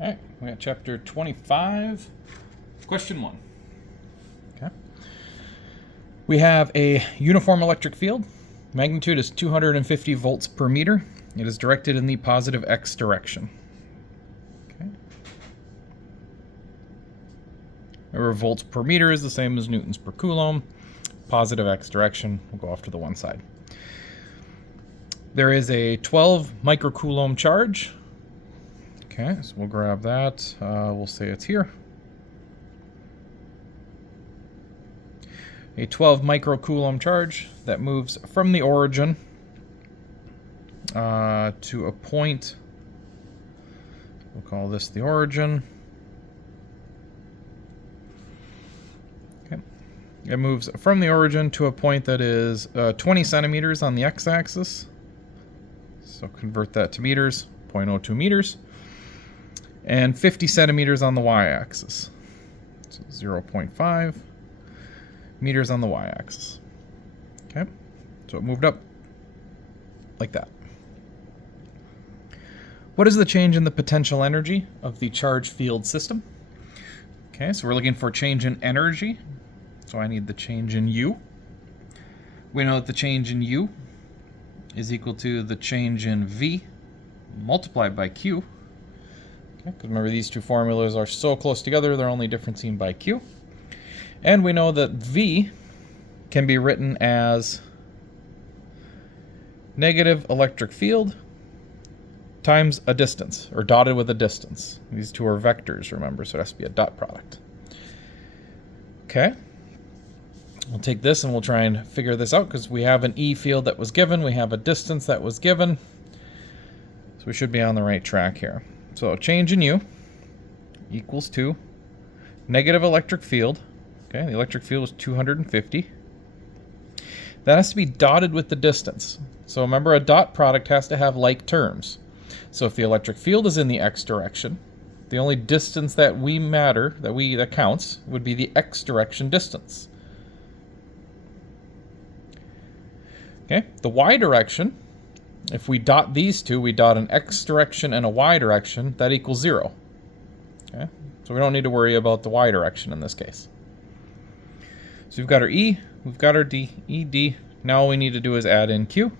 All right, we got chapter 25, question 1. Okay. We have a uniform electric field. Magnitude is 250 volts per meter. It is directed in the positive x direction. Okay. Remember, volts per meter is the same as newtons per coulomb. Positive x direction will go off to the one side. There is a 12 microcoulomb charge. Okay, so we'll grab that. We'll say it's here. A 12 microcoulomb charge that moves from the origin to a point. We'll call this the origin. Okay. It moves from the origin to a point that is 20 centimeters on the x-axis. So convert that to meters, 0.02 meters. And 50 centimeters on the y-axis. So 0.5 meters on the y-axis. Okay, so it moved up like that. What is the change in the potential energy of the charge field system? Okay, so we're looking for change in energy. So I need the change in U. We know that the change in U is equal to the change in V multiplied by Q. Okay, because remember, these two formulas are so close together, they're only differencing by Q. And we know that V can be written as negative electric field times a distance, or dotted with a distance. These two are vectors, remember, so it has to be a dot product. Okay. We'll take this and we'll try and figure this out, because we have an E field that was given, we have a distance that was given. So we should be on the right track here. So change in U equals to negative electric field. Okay, the electric field is 250. That has to be dotted with the distance. So remember, a dot product has to have like terms. So if the electric field is in the x direction, the only distance that that counts would be the x direction distance. Okay, the y direction, if we dot these two, we dot an x direction and a y direction, that equals 0. Okay, so we don't need to worry about the y direction in this case. So we've got our E, we've got our D, E, D. Now all we need to do is add in Q.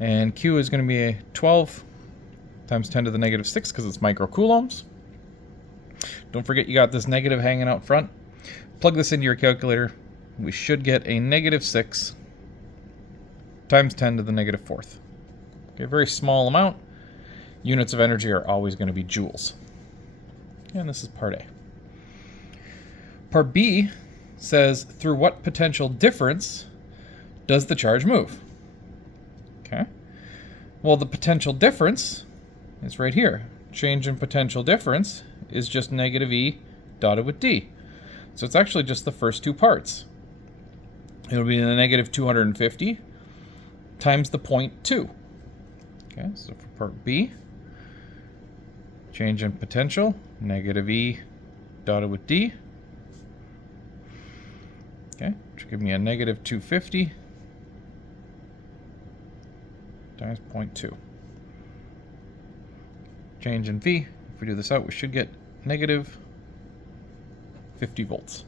And Q is going to be a 12 times 10 to the negative 6, because it's microcoulombs. Don't forget you got this negative hanging out front. Plug this into your calculator. We should get a negative 6 times 10 to the negative 4th. Okay, very small amount. Units of energy are always going to be joules. And this is part A. Part B says, through what potential difference does the charge move? Okay. Well, the potential difference is right here. Change in potential difference is just negative E dotted with D. So it's actually just the first two parts. It'll be the negative 250 times the 0.2. Okay, so for part B, change in potential, negative E dotted with D. Okay, which will give me a negative 250 times 0.2. Change in V, if we do this out, we should get negative 50 volts.